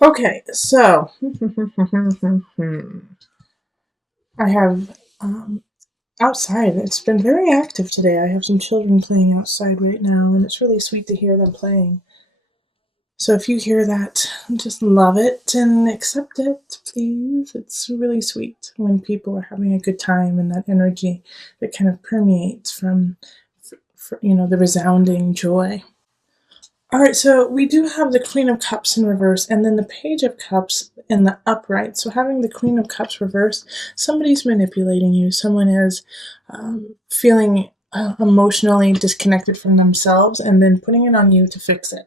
Okay, so I have outside. It's been very active today. I have some children playing outside right now, and it's really sweet to hear them playing. So if you hear that, just love it and accept it, please. It's really sweet when people are having a good time and that energy that kind of permeates from, the resounding joy. All right, so we do have the Queen of Cups in reverse and then the Page of Cups in the upright. So having the Queen of Cups reverse, somebody's manipulating you. Someone is feeling emotionally disconnected from themselves and then putting it on you to fix it.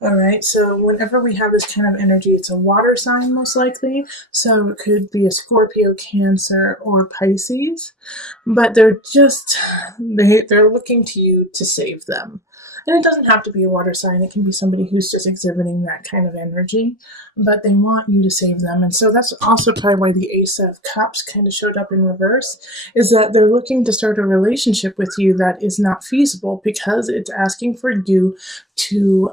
All right, so whenever we have this kind of energy, it's a water sign most likely. So it could be a Scorpio, Cancer, or Pisces, but they're looking to you to save them. And it doesn't have to be a water sign. It can be somebody who's just exhibiting that kind of energy, but they want you to save them. And so that's also probably why the Ace of Cups kind of showed up in reverse, is that they're looking to start a relationship with you that is not feasible because it's asking for you to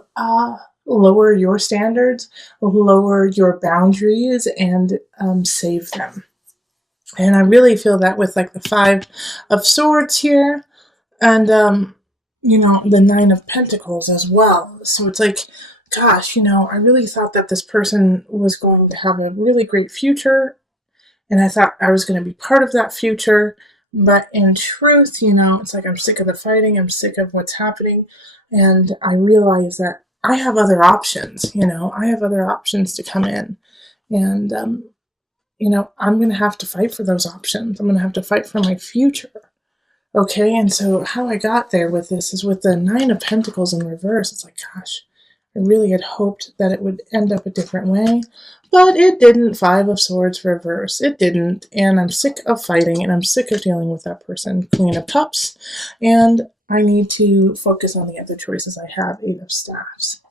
lower your standards, lower your boundaries, and save them. And I really feel that with like the Five of Swords here, and the Nine of Pentacles as well. So it's like, gosh, I really thought that this person was going to have a really great future, and I thought I was going to be part of that future. But in truth, it's like I'm sick of the fighting, I'm sick of what's happening, and I realize that I have other options. I have other options to come in, and I'm going to have to fight for those options. I'm going to have to fight for my future. Okay, and so how I got there with this is with the Nine of Pentacles in reverse. It's like, gosh, I really had hoped that it would end up a different way, but it didn't. Five of Swords reverse. It didn't, and I'm sick of fighting, and I'm sick of dealing with that person. Queen of Cups, and I need to focus on the other choices I have. Eight of Staffs.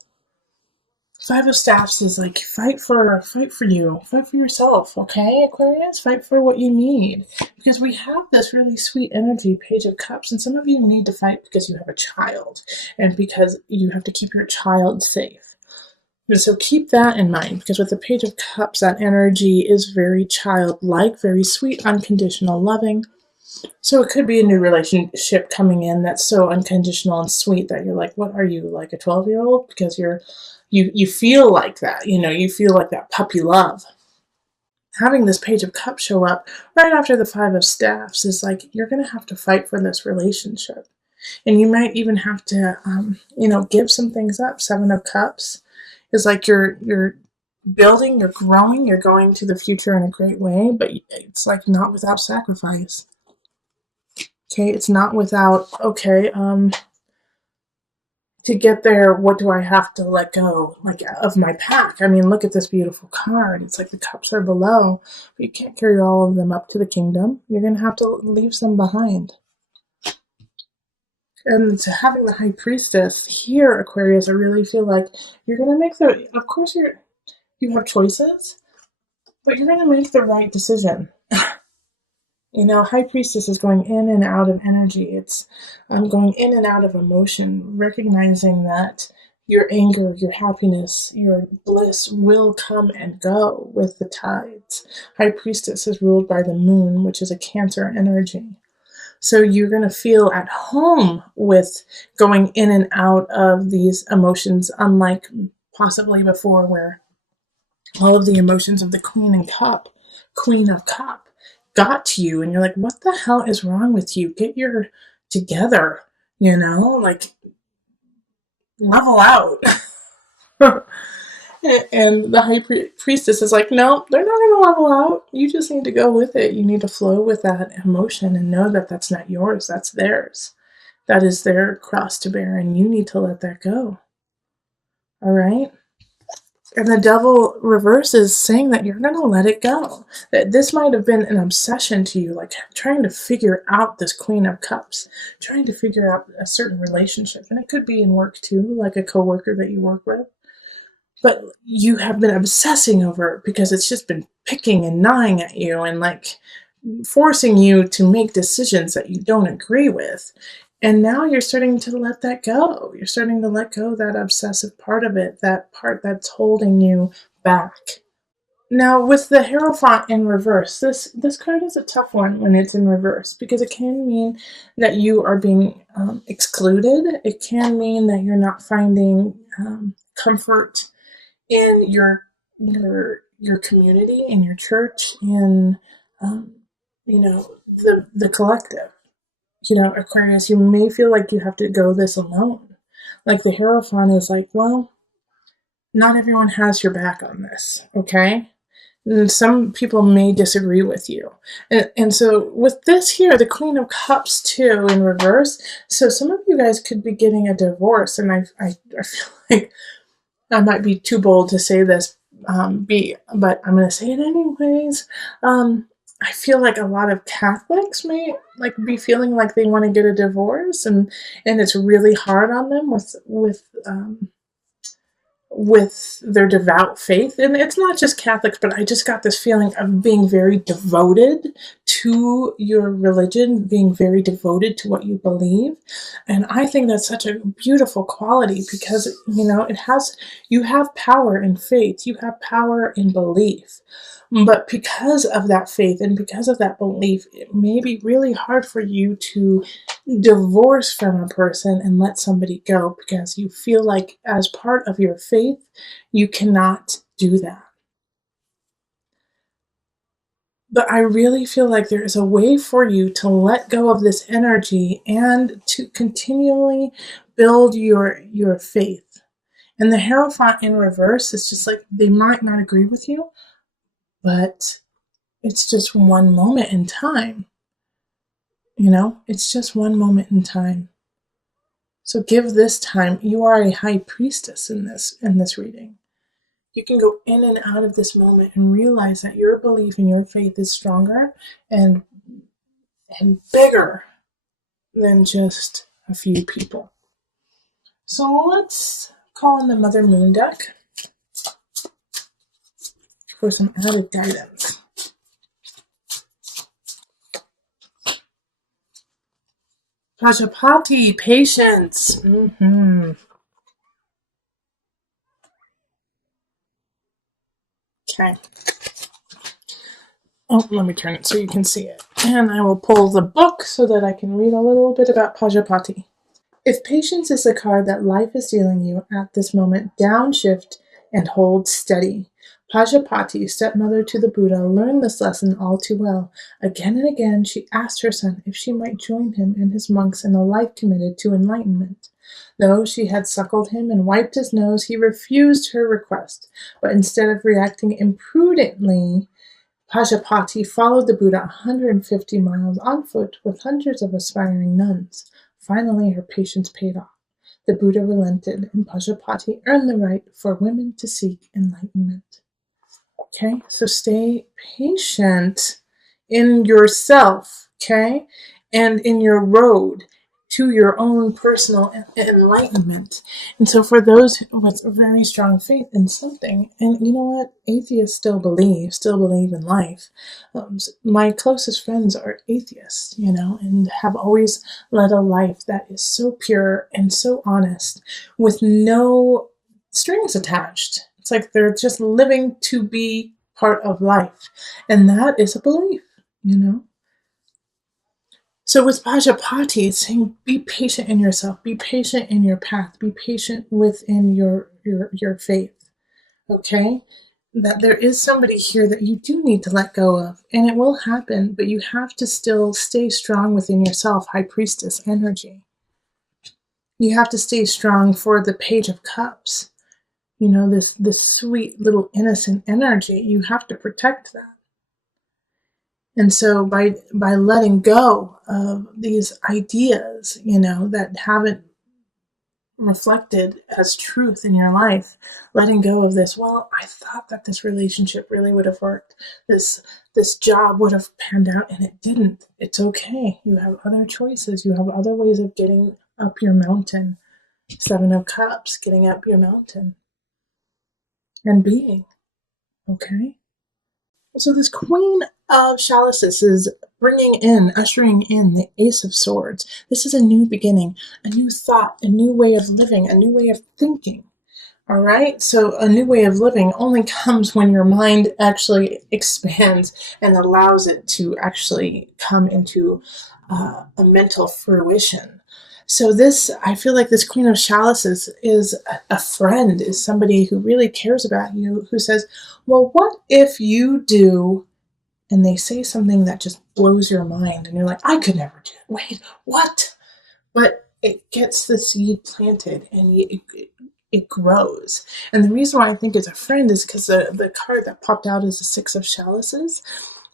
Five of Staffs is like, fight for you, fight for yourself, okay, Aquarius? Fight for what you need. Because we have this really sweet energy, Page of Cups, and some of you need to fight because you have a child, and because you have to keep your child safe. And so keep that in mind, because with the Page of Cups, that energy is very childlike, very sweet, unconditional, loving. So it could be a new relationship coming in that's so unconditional and sweet that you're like, what are you, like a 12-year-old? Because you feel like that, you feel like that puppy love. Having this Page of Cups show up right after the Five of Staffs is like, you're going to have to fight for this relationship. And you might even have to, give some things up. Seven of Cups is like you're building, you're growing, you're going to the future in a great way, but it's like not without sacrifice. Okay, it's not without, to get there, what do I have to let go, like, of my pack? I mean, look at this beautiful card. It's like the cups are below, but you can't carry all of them up to the kingdom. You're going to have to leave some behind. And to having the High Priestess here, Aquarius, I really feel like you're going to make of course you have choices, but you're going to make the right decision. High Priestess is going in and out of energy. It's going in and out of emotion, recognizing that your anger, your happiness, your bliss will come and go with the tides. High Priestess is ruled by the moon, which is a Cancer energy. So you're going to feel at home with going in and out of these emotions, unlike possibly before, where all of the emotions of the Queen of Cup, got to you, and you're like, what the hell is wrong with you? Get your together, like, level out. And the High Priestess is like, no, they're not going to level out. You just need to go with it. You need to flow with that emotion and know that that's not yours, that's theirs. That is their cross to bear, and you need to let that go. All right? And the Devil reverse is saying that you're going to let it go. That this might have been an obsession to you, like trying to figure out this Queen of Cups, trying to figure out a certain relationship. And it could be in work too, like a coworker that you work with. But you have been obsessing over it because it's just been picking and gnawing at you and like forcing you to make decisions that you don't agree with. And now you're starting to let that go. You're starting to let go that obsessive part of it, that part that's holding you back. Now, with the Hierophant in reverse, this card is a tough one when it's in reverse, because it can mean that you are being excluded. It can mean that you're not finding comfort in your community, in your church, in the collective. Aquarius, you may feel like you have to go this alone. Like the Hierophant is like, well, not everyone has your back on this, okay? And some people may disagree with you. And so with this here, the Queen of Cups too in reverse, so some of you guys could be getting a divorce, and I feel like I might be too bold to say this, but I'm going to say it anyways. I feel like a lot of Catholics may be feeling like they want to get a divorce, and it's really hard on them with their devout faith. And it's not just Catholics, but I just got this feeling of being very devoted to your religion, being very devoted to what you believe. And I think that's such a beautiful quality, because you have power in faith, you have power in belief. But because of that faith and because of that belief, it may be really hard for you to divorce from a person and let somebody go, because you feel like as part of your faith, you cannot do that. But I really feel like there is a way for you to let go of this energy and to continually build your faith. And the Hierophant in reverse is just like, they might not agree with you, but it's just one moment in time. It's just one moment in time. So give this time. You are a high priestess in this reading. You can go in and out of this moment and realize that your belief and your faith is stronger and bigger than just a few people. So let's call in the Mother Moon deck for some added guidance. Pajapati, patience. Okay. Oh, let me turn it so you can see it. And I will pull the book so that I can read a little bit about Pajapati. If patience is the card that life is dealing you at this moment, downshift and hold steady. Pajapati, stepmother to the Buddha, learned this lesson all too well. Again and again, she asked her son if she might join him and his monks in a life committed to enlightenment. Though she had suckled him and wiped his nose, he refused her request. But instead of reacting imprudently, Pajapati followed the Buddha 150 miles on foot with hundreds of aspiring nuns. Finally, her patience paid off. The Buddha relented, and Pajapati earned the right for women to seek enlightenment. Okay, so stay patient in yourself, okay, and in your road to your own personal enlightenment. And so for those with a very strong faith in something, and you know what, atheists still believe in life. My closest friends are atheists, and have always led a life that is so pure and so honest, with no strings attached. It's like they're just living to be part of life. And that is a belief, So with Pajapati, it's saying be patient in yourself, be patient in your path, be patient within your faith, okay? That there is somebody here that you do need to let go of, and it will happen, but you have to still stay strong within yourself, High Priestess energy. You have to stay strong for the Page of Cups. This sweet little innocent energy, you have to protect that. And so by letting go of these ideas, that haven't reflected as truth in your life, letting go of this, well, I thought that this relationship really would have worked. This job would have panned out, and it didn't. It's okay. You have other choices. You have other ways of getting up your mountain. Seven of Cups, getting up your mountain. And being, okay? So this Queen of Chalices is ushering in the Ace of Swords. This is a new beginning, a new thought, a new way of living, a new way of thinking, All right, so a new way of living only comes when your mind actually expands and allows it to actually come into a mental fruition. So this, I feel like this Queen of Chalices is a friend, is somebody who really cares about you, who says, well, what if you do, and they say something that just blows your mind, and you're like, I could never do it. Wait, what? But it gets the seed planted, and it grows. And the reason why I think it's a friend is because the card that popped out is the Six of Chalices.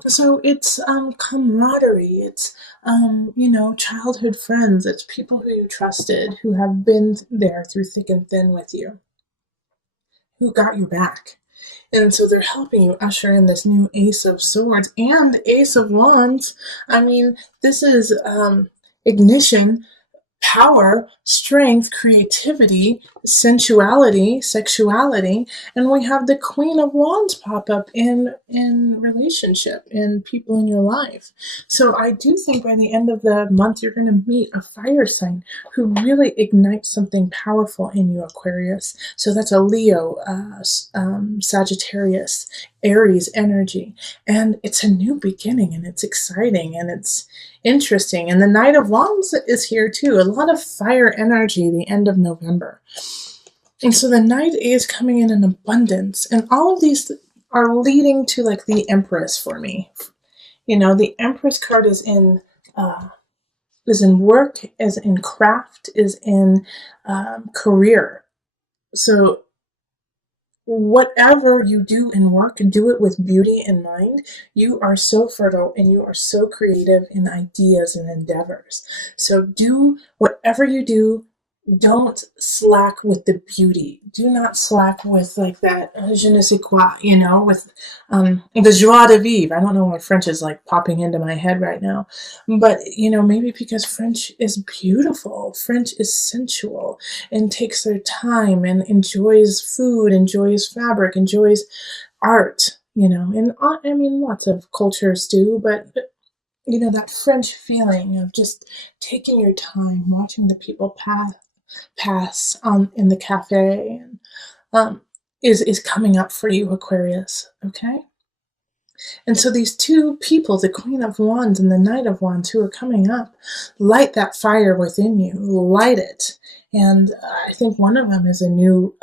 So it's camaraderie. It's childhood friends. It's people who you trusted, who have been there through thick and thin with you, who got your back. And so they're helping you usher in this new Ace of Swords and Ace of Wands. I mean, this is ignition, power, strength, creativity, sensuality, sexuality, and we have the Queen of Wands pop up in relationship, in people in your life. So I do think by the end of the month you're going to meet a fire sign who really ignites something powerful in you, Aquarius. So that's a Leo, Sagittarius, Aries energy, and it's a new beginning, and it's exciting, and it's interesting. And the Knight of Wands is here too. A lot of fire energy the end of November. And so the Knight is coming in abundance. And all of these are leading to like the Empress for me. You know, the Empress card is in work, is in craft, is in career. So whatever you do in work, do it with beauty in mind. You are so fertile and you are so creative in ideas and endeavors. So do whatever you do. Don't slack with the beauty. Do not slack with like that je ne sais quoi, with the joie de vivre. I don't know why French is like popping into my head right now, but maybe because French is beautiful. French is sensual and takes their time and enjoys food, enjoys fabric, enjoys art, and I mean, lots of cultures do, but that French feeling of just taking your time, watching the people pass in the cafe, and is coming up for you, Aquarius. Okay, and so these two people, the Queen of Wands and the Knight of Wands, who are coming up, light that fire within you. Light it, and I think one of them is a new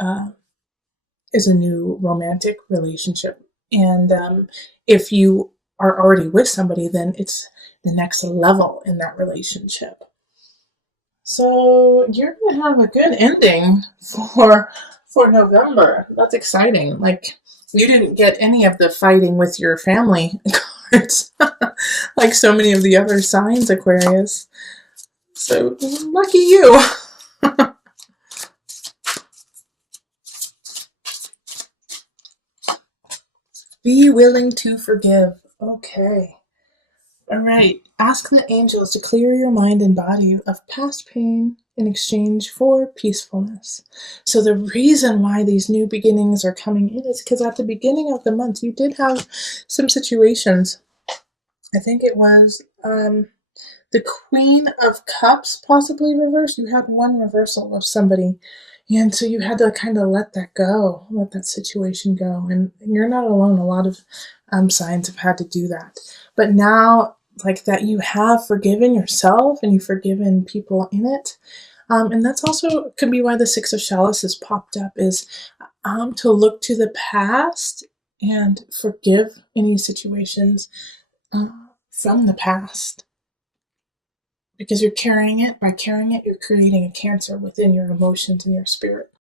romantic relationship, and if you are already with somebody, then it's the next level in that relationship. So you're gonna have a good ending for November. That's exciting. Like you didn't get any of the fighting with your family cards, like so many of the other signs, Aquarius. So lucky you. Be willing to forgive. Okay. All right. Ask the angels to clear your mind and body of past pain in exchange for peacefulness. So the reason why these new beginnings are coming in is because at the beginning of the month you did have some situations. I think it was the Queen of Cups possibly reversed. You had one reversal of somebody. And so you had to kind of let that go, let that situation go. And you're not alone. A lot of signs have had to do that. But now, like that, you have forgiven yourself and you've forgiven people in it. And that's also could be why the Six of Chalices popped up, is to look to the past and forgive any situations from the past. Because you're carrying it. By carrying it, you're creating a cancer within your emotions and your spirit.